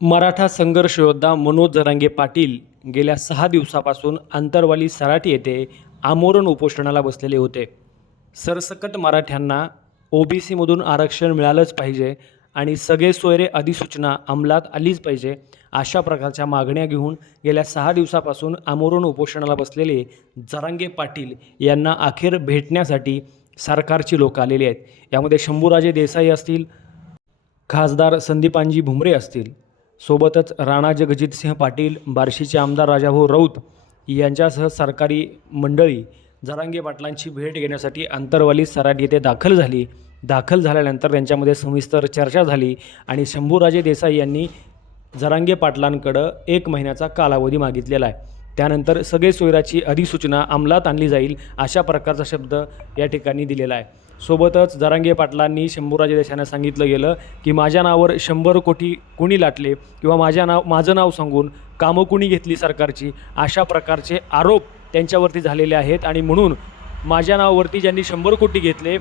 मराठा संघर्ष योद्धा मनोज जरांगे पाटील गेल्या सहा दिवसापासून आंतरवाली सराटी येथे आमोरण उपोषणाला बसलेले होते. सरसकट मराठ्यांना ओबीसीमधून आरक्षण मिळालंच पाहिजे आणि सगळे सोयरे अधिसूचना अंमलात आलीच पाहिजे अशा प्रकारच्या मागण्या घेऊन गेल्या सहा दिवसापासून आमोरण उपोषणाला बसलेले जरांगे पाटील यांना अखेर भेटण्यासाठी सरकारची लोक आलेली आहेत. यामध्ये शंभूराजे देसाई असतील खासदार संदीपांजी भुमरे असतील सोबतच राणा जगजितसिंह पाटील बार्शीचे आमदार राजाभाऊ राऊत यांच्यासह सरकारी मंडळी जरांगे पाटलांची भेट घेण्यासाठी अंतरवाली सराट येथे दाखल झाली. दाखल झाल्यानंतर त्यांच्यामध्ये सविस्तर चर्चा झाली आणि शंभूराजे देसाई यांनी जरांगे पाटलांकडं एक महिन्याचा कालावधी मागितलेला आहे. त्यानंतर सगळे सोयराची अधिसूचना अंमलात आणली जाईल अशा प्रकारचा शब्द या ठिकाणी दिलेला आहे. सोबतच जरांगे पाटलांनी शंभूराजे देशांना सांगितलं गेलं की माझ्या नावावर शंभर कोटी कुणी लाटले किंवा माझ्या नाव माझं नाव सांगून कामं कुणी घेतली सरकारची? अशा प्रकारचे आरोप त्यांच्यावरती झालेले आहेत आणि म्हणून माझ्या नावावरती ज्यांनी शंभर कोटी घेतले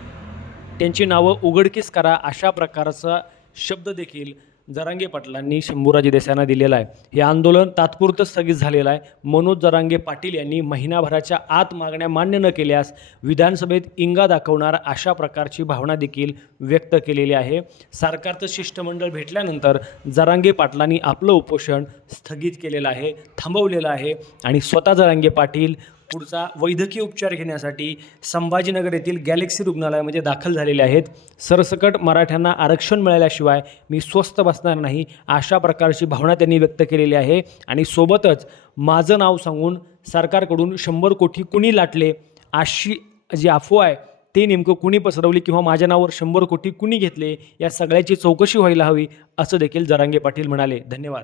त्यांची नावं उघडकीस करा अशा प्रकारचा शब्द देखील जरांगे पाटलांनी शंभूराजे देसाईंना दिलेला आहे. हे आंदोलन तात्पुरतं स्थगित झालेलं आहे. मनोज जरांगे पाटील यांनी महिनाभराच्या आत मागण्या मान्य न केल्यास विधानसभेत इंगा दाखवणार अशा प्रकारची भावना देखील व्यक्त केलेली आहे. सरकारचं शिष्टमंडळ भेटल्यानंतर जरांगे पाटलांनी आपलं उपोषण स्थगित केलेलं आहे थांबवलेलं आहे आणि स्वतः जरांगे पाटील पुढचा वैद्यकीय उपचार घेण्यासाठी संभाजीनगर येथील गॅलेक्सी रुग्णालयामध्ये दाखल झालेले आहेत. सरसकट मराठ्यांना आरक्षण मिळाल्याशिवाय मी स्वस्त बसणार नाही अशा प्रकारची भावना त्यांनी व्यक्त केलेली आहे. आणि सोबतच माझं नाव सांगून सरकारकडून शंभर कोटी कुणी लाटले अशी जी अफवा आहे ते नेमकं कुणी पसरवली किंवा माझ्या नावावर शंभर कोटी कुणी घेतले या सगळ्याची चौकशी व्हायला हवी असं देखील जरांगे पाटील म्हणाले. धन्यवाद.